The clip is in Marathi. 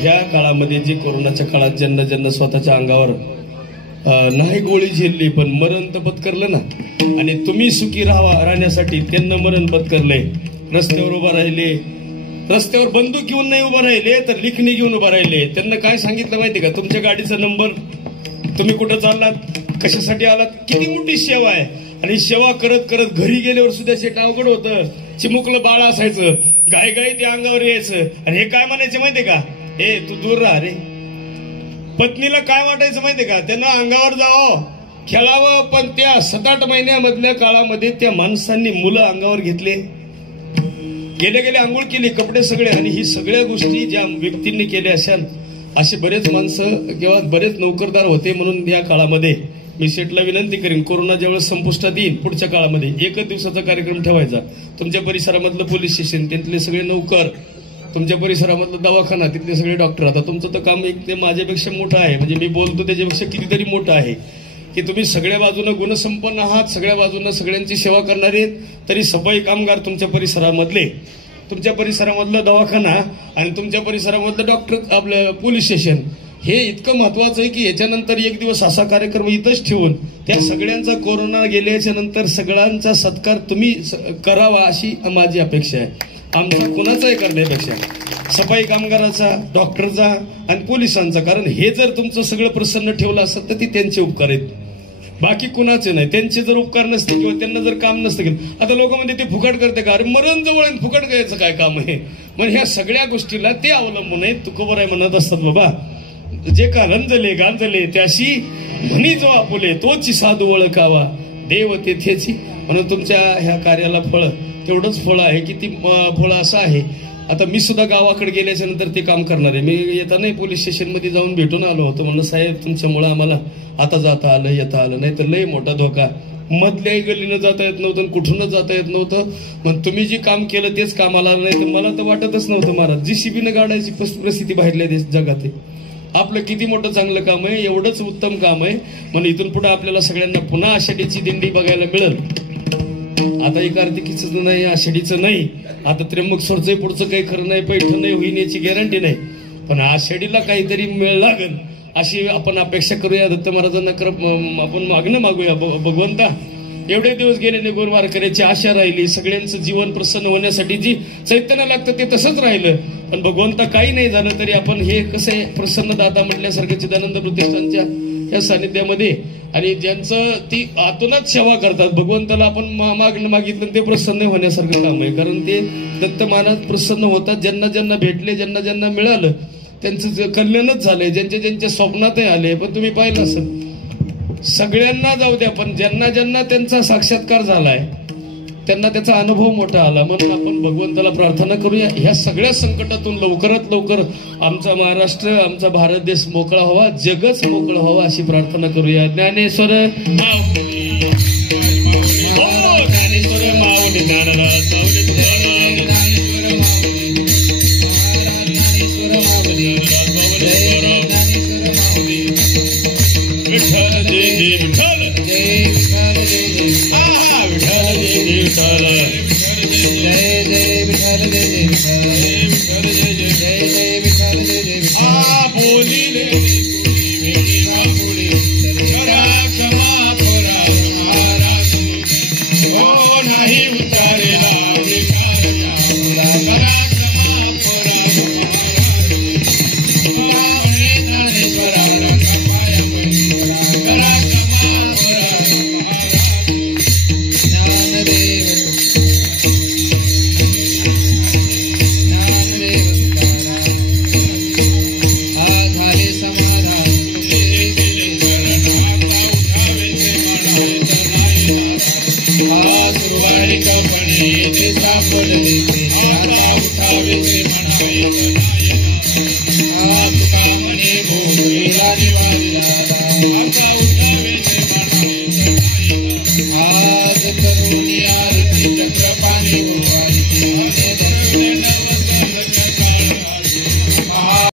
ह्या काळामध्ये जे कोरोनाच्या काळात ज्यांना ज्यांना स्वतःच्या अंगावर नाही गोळी झेलली पण मरण तर पत्करलं ना, आणि तुम्ही सुखी राहण्यासाठी त्यांना मरण पत्करलंय. रस्त्यावर उभा राहिले, रस्त्यावर बंदूक घेऊन नाही उभा राहिले तर लिखणी घेऊन उभा राहिले. त्यांना काय सांगितलं माहिती का? तुमच्या गाडीचा नंबर, तुम्ही कुठं चाललात, कशासाठी आलात, किती मोठी सेवा आहे. आणि सेवा करत करत घरी गेल्यावर सुद्धा शेट अवघड होतं. चिमुकलं बाळ असायचं, गाई ते अंगावर यायचं आणि हे काय म्हणायचे माहितीये का? ए तू दूर राहा रे. पत्नीला काय वाटायचं माहितीये का? त्यांना अंगावर जावं, खेळावं, पण त्या 7-8 महिन्यामधल्या काळामध्ये त्या माणसांनी मुलं अंगावर घेतले, गेले गेले आंघोळ केली, कपडे सगळे. आणि ही सगळ्या गोष्टी ज्या व्यक्तींनी केल्या असाल असे बरेच माणसं किंवा बरेच नोकरदार होते. म्हणून या काळामध्ये मी शेठला विनंती करीन, कोरोना ज्यावेळेस संपुष्टात येईल पुढच्या काळामध्ये 1 दिवसाचा कार्यक्रम ठेवायचा. तुमच्या परिसरामधलं पोलीस स्टेशन, तिथले सगळे नोकर, तुमच्या परिसरामधलं दवाखाना, तिथले सगळे डॉक्टर. आता तुमचं तर काम एक ते माझ्यापेक्षा मोठं आहे, म्हणजे मी बोलतो त्याच्यापेक्षा कितीतरी मोठं आहे की तुम्ही सगळ्या बाजूनं गुणसंपन्न आहात, सगळ्या बाजूनं सगळ्यांची सेवा करणारे. तरी सफाई कामगार तुमच्या परिसरामधले, तुमच्या परिसरामधलं दवाखाना आणि तुमच्या परिसरामधलं डॉक्टर, आपलं पोलीस स्टेशन, हे इतकं महत्वाचं आहे की याच्यानंतर एक दिवस असा कार्यक्रम इथंच ठेवून त्या सगळ्यांचा, कोरोना गेल्याच्या नंतर सगळ्यांचा सत्कार तुम्ही करावा अशी माझी अपेक्षा आहे. आमचा कोणाचाही करण्यापेक्षा सफाई कामगाराचा, डॉक्टरचा आणि पोलिसांचा. कारण हे जर तुमचं सगळं प्रसन्न ठेवलं असतं तर ती त्यांचे उपकार आहेत, बाकी कुणाचे नाही. त्यांचे जर उपकार नसते किंवा त्यांना जर काम नसतं केलं, आता लोक म्हणजे ते फुकट करते का? अरे मरण जवळ फुकट घ्यायचं काय काम आहे? मग ह्या सगळ्या गोष्टीला ते अवलंबून आहेत. तुकोबर आहे म्हणत असतात, बाबा जे का रंजले गांजले त्याशी म्हणी जो आपुले तोची साधू ओळखावा देव तेथेची. म्हणून तुमच्या ह्या कार्याला फळ तेवढंच फळ आहे की ती फळ असं आहे. आता मी सुद्धा गावाकडे गेल्याच्या नंतर ते काम करणार आहे. मी येताना पोलीस स्टेशनमध्ये जाऊन भेटून आलो होतो, म्हणलं साहेब तुमच्यामुळे आम्हाला आता जाता आलं, येता आलं, नाही तर लय मोठा धोका. मधल्याही गल्लीनं जाता येत नव्हतं, कुठूनच जाता येत नव्हतं. मग तुम्ही जे काम केलं तेच कामाला आलं नाही तर मला तर वाटतच नव्हतं महाराज. जीसीबीनं गाडायची परिस्थिती बाहेरल्या जगात आहे. आपलं किती मोठं चांगलं काम आहे, एवढंच उत्तम काम आहे. म्हणून इथून पुढे आपल्याला सगळ्यांना पुन्हा आषाढीची दिंडी बघायला मिळेल. आता एक कार्तिकीचं नाही, आषाढीचं नाही, आता त्र्यंबकेश्वरचं पुढचं काही खरं नाही, पैठण नाही होईन याची गॅरंटी नाही. पण आषाढीला काहीतरी मिळ लागेल अशी आपण अपेक्षा करूया. दत्त महाराजांना आपण मागणं मागूया, भगवंता एवढे दिवस गेलेले गुरुवार करायची आशा राहिली, सगळ्यांचं जीवन प्रसन्न होण्यासाठी जी चैतन्य लागतं ते तसंच राहिलं. पण भगवंता काही नाही झालं तरी आपण हे कसं आहे, प्रसन्न दाता म्हटल्यासारखं चिदानंद प्रतिष्ठानच्या या सानिध्यामध्ये आणि ज्यांचं ती आतूनच सेवा करतात, भगवंताला आपण मागणं मागितलं ते प्रसन्न होण्यासारखं काम आहे. कारण ते दत्त महाराज प्रसन्न होतात. ज्यांना ज्यांना भेटले, ज्यांना ज्यांना मिळालं त्यांचं कल्याणच झालंय, ज्यांच्या स्वप्नातही आले. पण तुम्ही पाहिलं असेल, सगळ्यांना जाऊ द्या, पण ज्यांना ज्यांना त्यांचा साक्षात्कार झालाय त्यांना त्याचा अनुभव मोठा आला. म्हणून आपण भगवंताला प्रार्थना करूया ह्या सगळ्या संकटातून लवकरात लवकर आमचा महाराष्ट्र, आमचा भारत देश मोकळा व्हावा, जगच मोकळं व्हावं अशी प्रार्थना करूया. ज्ञानेश्वर माऊली, ज्ञानेश्वर माऊली, ज्ञानराज विठ्ठल जय जय विठ्ठल, जय विठ्ठल जय जय, हा विठ्ठल जय जय विठ्ठल, जय जय विठ्ठल जय जय विठ्ठल, जय विठ्ठल जय जय, जय विठ्ठल जय जय विठ्ठल. आ बोलिले वेळी मागुळे करा क्षमा परा महाराज, हो नाही उतारेला विचारला करा क्षमा परा महाराज, ज्ञानेश्वराला पाया करा क्षमा परा महाराज. ज्ञानदेव सापडले आता उठावेचे म्हणावे तुका म्हणे भोगीला निवारला, आता उठावेचे म्हणावे आज करून आरती चक्रपाणी उभारती.